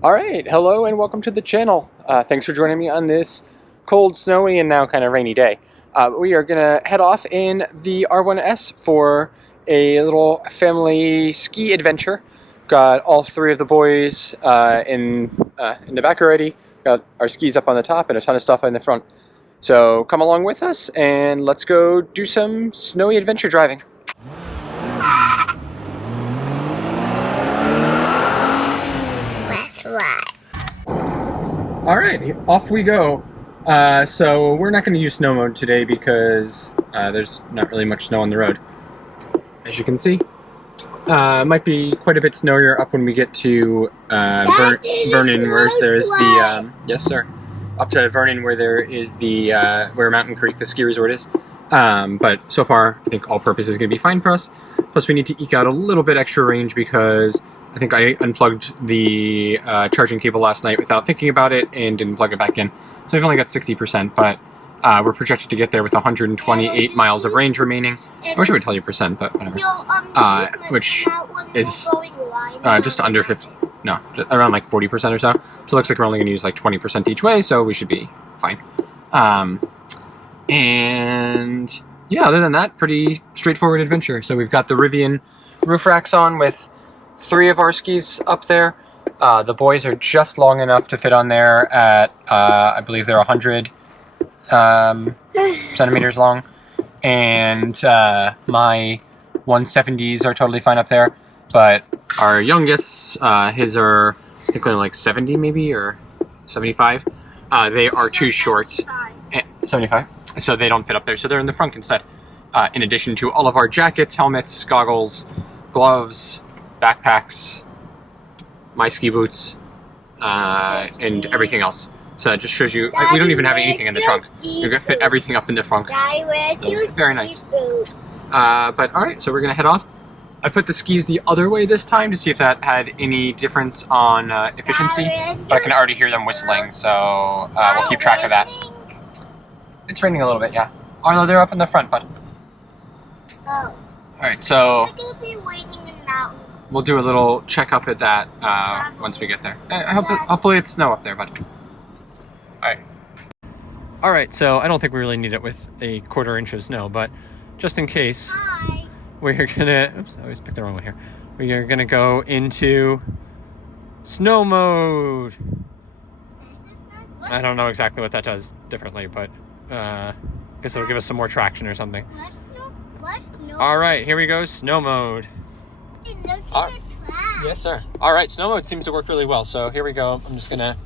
Alright, hello and welcome to the channel. Thanks for joining me on this cold, snowy, and now kind of rainy day. We are going to head off in the R1S for a little family ski adventure. Got all three of the boys in the back already. Got our skis up on the top and a ton of stuff in the front. So come along with us and let's go do some snowy adventure driving. Alright, off we go. So we're not going to use snow mode today because there's not really much snow on the road. As you can see, might be quite a bit snowier up when we get to Vernon, where there is the yes sir, up to Vernon where there is the where Mountain Creek, the ski resort is. But so far, I think all-purpose is going to be fine for us. Plus, we need to eke out a little bit extra range because I think I unplugged the charging cable last night without thinking about it and didn't plug it back in. So we've only got 60%, but we're projected to get there with 128 miles of range remaining. I wish I would tell you percent, but whatever. Which is just under 50, no, around like 40% or so. So it looks like we're only going to use like 20% each way, so we should be fine. And yeah, other than that, pretty straightforward adventure. So we've got the Rivian roof racks on with 3 of our skis up there. The boys are just long enough to fit on there at, I believe they're 100 centimeters long. And my 170s are totally fine up there. But our youngest, his are, I think only like 70 maybe, or 75. They are too short. 75. So they don't fit up there. So they're in the front instead. In addition to all of our jackets, helmets, goggles, gloves, backpacks, my ski boots, and everything else. So it just shows you, like, we don't even have anything in the trunk. You're going to fit everything up in the trunk. So, very nice. But alright, so we're going to head off. I put the skis the other way this time to see if that had any difference on efficiency, but I can already hear them whistling, so we'll keep track of that. It's raining a little bit, yeah. Although they're up in the front, bud. Oh. Alright, so we'll do a little check-up at that once we get there. Hopefully it's snow up there, bud. Alright. Alright, so I don't think we really need it with a 1/4 inch of snow, but just in case, we're gonna... Oops, I always picked the wrong one here. We are gonna go into snow mode. I don't know exactly what that does differently, but I guess it'll give us some more traction or something. Alright, here we go, snow mode. Yes, sir. Alright, snow mode seems to work really well, so here we go. I'm just gonna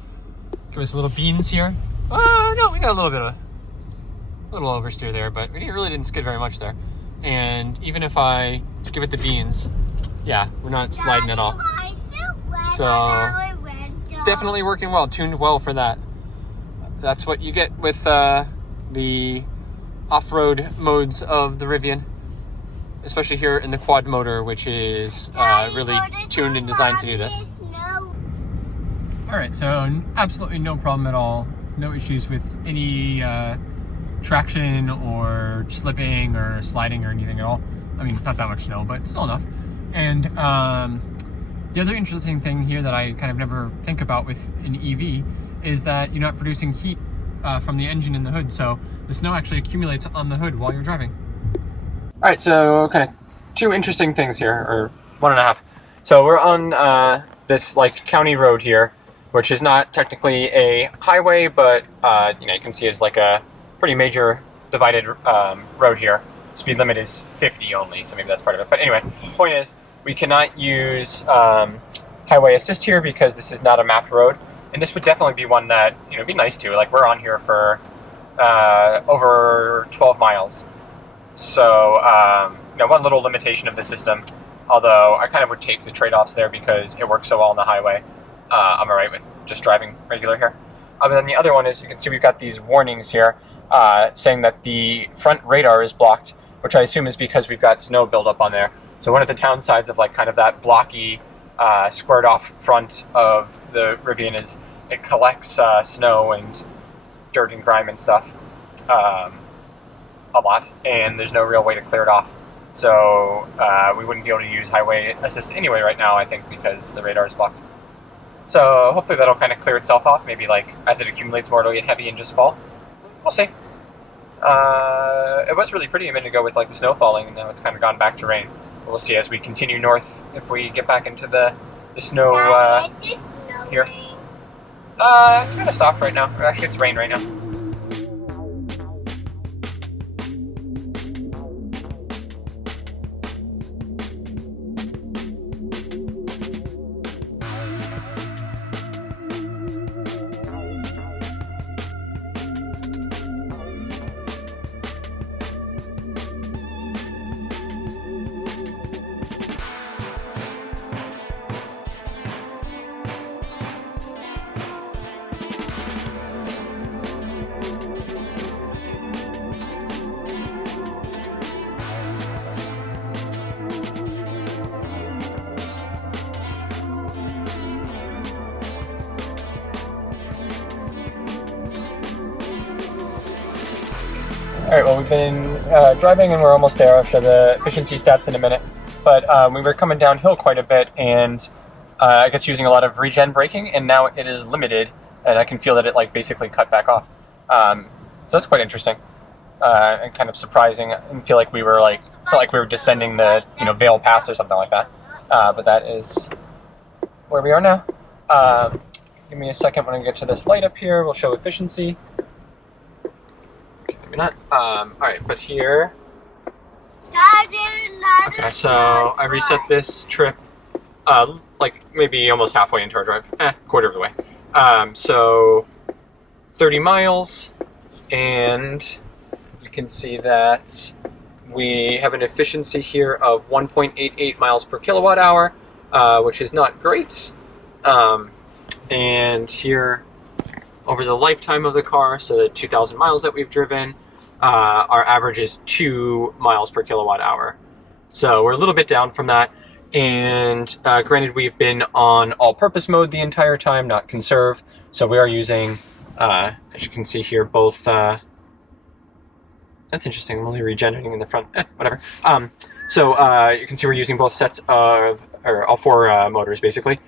give us a little beans here. Oh, no, we got a little oversteer there, but we really didn't skid very much there. And even if I give it the beans, yeah, we're not sliding at all. So, definitely working well, tuned well for that. That's what you get with the off-road modes of the Rivian, especially here in the Quad Motor, which is really tuned and designed to do this. Alright, so absolutely no problem at all. No issues with any traction or slipping or sliding or anything at all. I mean, not that much snow, but still enough. And the other interesting thing here that I kind of never think about with an EV is that you're not producing heat from the engine in the hood, so the snow actually accumulates on the hood while you're driving. Alright, so kind of 2 interesting things here, or 1.5. So we're on this like county road here, which is not technically a highway, but you know, you can see it's like a pretty major divided road here. Speed limit is 50 only, so maybe that's part of it. But anyway, the point is, we cannot use highway assist here because this is not a mapped road, and this would definitely be one that, you know, be nice to. Like, we're on here for over 12 miles. So, you know, one little limitation of the system, although I kind of would take the trade-offs there because it works so well on the highway. I'm alright with just driving regular here. But then the other one is, you can see we've got these warnings here saying that the front radar is blocked, which I assume is because we've got snow buildup on there. So one of the downsides of like kind of that blocky, squared off front of the Rivian is it collects snow and dirt and grime and stuff a lot, and there's no real way to clear it off. So we wouldn't be able to use highway assist anyway right now, I think, because the radar is blocked. So hopefully that'll kind of clear itself off. Maybe like as it accumulates more, it'll get heavy and just fall. We'll see. It was really pretty a minute ago with like the snow falling, and now it's kind of gone back to rain. We'll see as we continue north if we get back into the snow here. It's kind of stopped right now. Actually, it's rain right now. Alright, well, we've been driving and we're almost there. I'll show the efficiency stats in a minute. But we were coming downhill quite a bit and I guess using a lot of regen braking, and now it is limited and I can feel that it like basically cut back off. So that's quite interesting and kind of surprising. I feel like we were like, it's not like we were descending the Vale Pass or something like that. But that is where we are now. Give me a second when I get to this light up here. We'll show efficiency. Maybe not. Alright, but here. Okay, so I reset this trip like maybe almost halfway into our drive. Quarter of the way. So 30 miles, and you can see that we have an efficiency here of 1.88 miles per kilowatt hour, which is not great. And here, over the lifetime of the car, so the 2,000 miles that we've driven, our average is 2 miles per kilowatt hour. So we're a little bit down from that. And granted, we've been on all-purpose mode the entire time, not conserve. So we are using, as you can see here, both... that's interesting, I'm only regenerating in the front. Whatever. So you can see we're using both sets of, or all four motors, basically.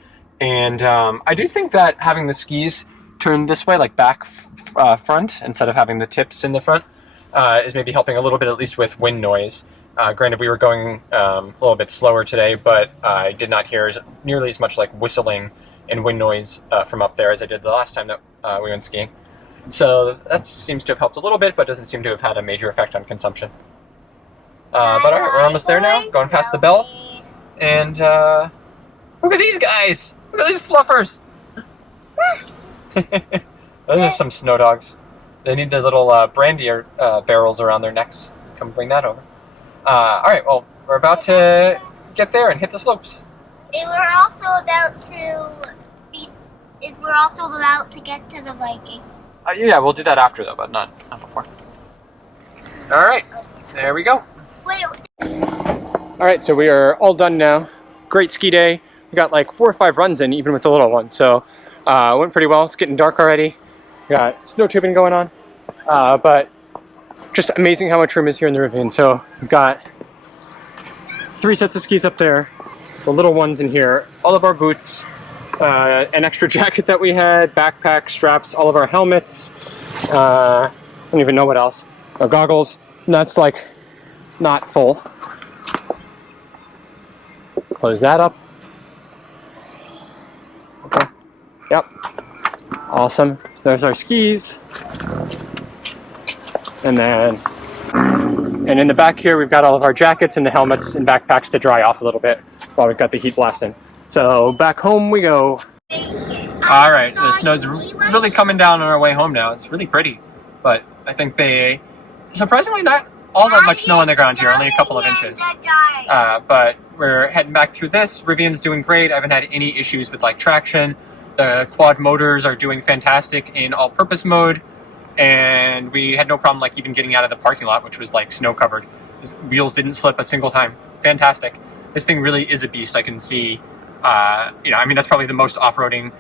And I do think that having the skis turned this way, like back front, instead of having the tips in the front, is maybe helping a little bit, at least with wind noise. Granted, we were going a little bit slower today, but I did not hear nearly as much like whistling and wind noise from up there as I did the last time that we went skiing. So that seems to have helped a little bit, but doesn't seem to have had a major effect on consumption. But alright, we're almost there now, going past the bell. And look at these guys! Look at these fluffers! Those are some snow dogs. They need their little brandy barrels around their necks. Come bring that over. Alright, well, we're about to get there and hit the slopes. We're also about to get to the Viking. Yeah, we'll do that after though, but not before. Alright, there we go. Wait. Alright, so we are all done now. Great ski day. We got like 4 or 5 runs in, even with the little one. So, it went pretty well. It's getting dark already. We got snow tubing going on. But just amazing how much room is here in the Rivian. So we've got 3 sets of skis up there, the little ones in here, all of our boots, an extra jacket that we had, backpack, straps, all of our helmets, I don't even know what else, our goggles, and that's like not full. Close that up. Okay, yep, awesome. There's our skis. And then, and in the back here, we've got all of our jackets and the helmets and backpacks to dry off a little bit while we've got the heat blasting. So back home we go. All right, the snow's really coming down on our way home now. It's really pretty, but I think surprisingly not all that much snow on the ground here, only a couple of inches. But we're heading back through this. Rivian's doing great. I haven't had any issues with like traction. The quad motors are doing fantastic in all-purpose mode. And we had no problem like even getting out of the parking lot, which was like snow covered. His wheels didn't slip a single time. Fantastic. This thing really is a beast. I can see, I mean, that's probably the most off-roading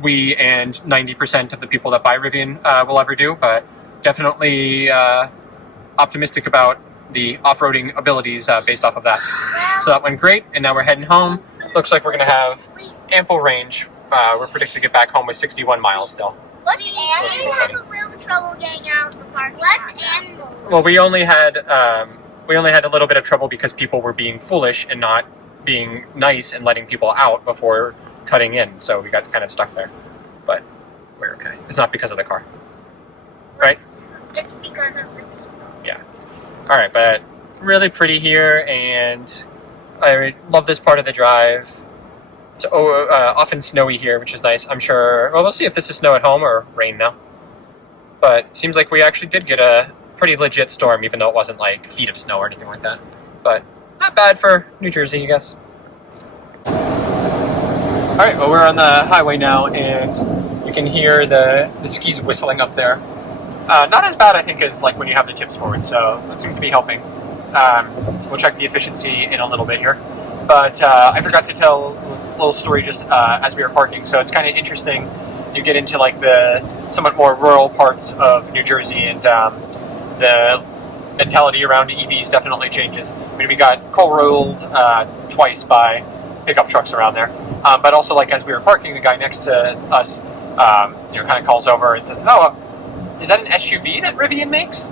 we and 90% of the people that buy Rivian will ever do, but definitely optimistic about the off-roading abilities based off of that. So that went great, and now we're heading home. Looks like we're going to have ample range we're predicted to get back home with 61 miles still. Let's have a little trouble getting out of the parking lot. Well, we only had a little bit of trouble because people were being foolish and not being nice and letting people out before cutting in, so we got kind of stuck there. But we're okay. It's not because of the car, right? It's because of the people. Yeah. All right, but really pretty here, and I love this part of the drive. It's often snowy here, which is nice. I'm sure. Well, we'll see if this is snow at home or rain now. But it seems like we actually did get a pretty legit storm, even though it wasn't like feet of snow or anything like that. But not bad for New Jersey, I guess. All right, well, we're on the highway now, and you can hear the skis whistling up there. Not as bad, I think, as like when you have the tips forward, so that seems to be helping. We'll check the efficiency in a little bit here. But I forgot to tell a little story just as we were parking, so it's kind of interesting. You get into like the somewhat more rural parts of New Jersey, and the mentality around EVs definitely changes. I mean, we got coal-rolled twice by pickup trucks around there, but also like as we were parking, the guy next to us, kind of calls over and says, "Oh, is that an SUV that Rivian makes?"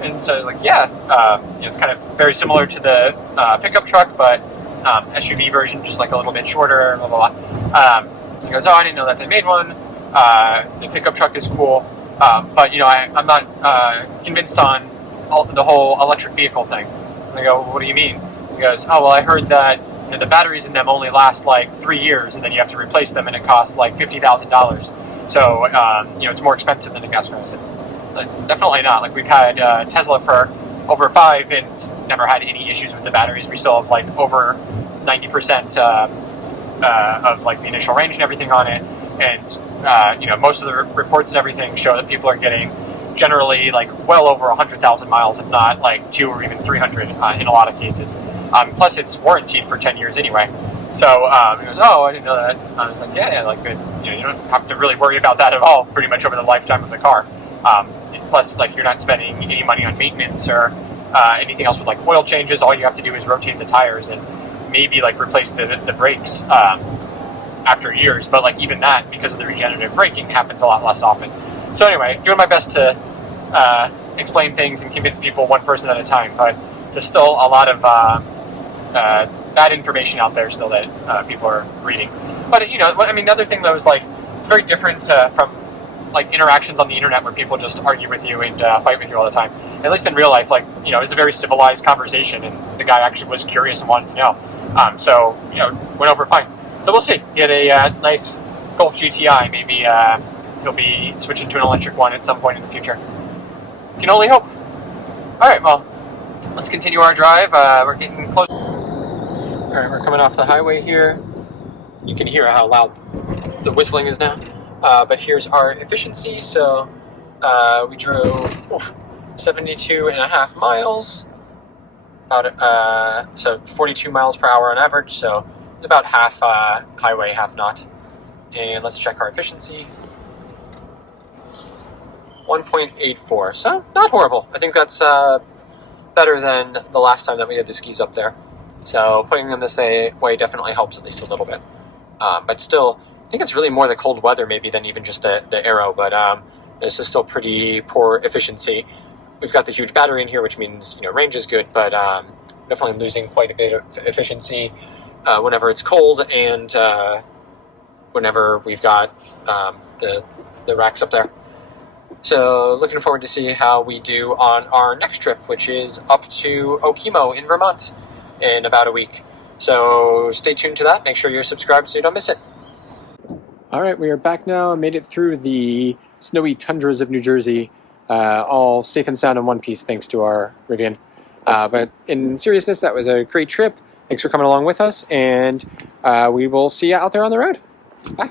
And so like, yeah, it's kind of very similar to the pickup truck, but SUV version, just like a little bit shorter, blah blah blah. He goes, "Oh, I didn't know that they made one. The pickup truck is cool, but I'm not convinced on the whole electric vehicle thing." And I go, "What do you mean?" He goes, "Oh, well, I heard that the batteries in them only last like 3 years, and then you have to replace them, and it costs like $50,000. So it's more expensive than a gas car." I said, "Definitely not. Like, we've had Tesla for over 5 and never had any issues with the batteries. We still have like over 90% of like the initial range and everything on it, and most of the reports and everything show that people are getting generally like well over 100,000 miles, if not like 2 or even 300 in a lot of cases. Plus, it's warranted for 10 years anyway." So he goes, "Oh, I didn't know that." I was like, "Yeah, like good. You don't have to really worry about that at all. Pretty much over the lifetime of the car. Plus, like, you're not spending any money on maintenance or anything else with like oil changes. All you have to do is rotate the tires and maybe like replace the brakes after years. But like even that, because of the regenerative braking, happens a lot less often." So anyway, doing my best to explain things and convince people one person at a time, but there's still a lot of bad information out there still that people are reading. But the other thing though is like it's very different from like interactions on the internet where people just argue with you and fight with you all the time. At least in real life, like it's a very civilized conversation, and the guy actually was curious and wanted to know. So went over fine. So we'll see. He had a nice Golf GTI. Maybe he'll be switching to an electric one at some point in the future. Can only hope. All right, well, let's continue our drive. We're getting close. All right, we're coming off the highway here. You can hear how loud the whistling is now. But here's our efficiency. So we drove 72.5 miles, about so 42 miles per hour on average. So it's about half highway, half not. And let's check our efficiency. 1.84. So not horrible. I think that's better than the last time that we had the skis up there. So putting them this way definitely helps at least a little bit. But still, I think it's really more the cold weather maybe than even just the aero, but this is still pretty poor efficiency. We've got the huge battery in here, which means range is good, but definitely losing quite a bit of efficiency whenever it's cold and whenever we've got the racks up there. So looking forward to see how we do on our next trip, which is up to Okemo in Vermont in about a week. So stay tuned to that. Make sure you're subscribed so you don't miss it. All right, we are back now. Made it through the snowy tundras of New Jersey, all safe and sound in one piece, thanks to our Rivian. But in seriousness, that was a great trip. Thanks for coming along with us, and we will see you out there on the road. Bye.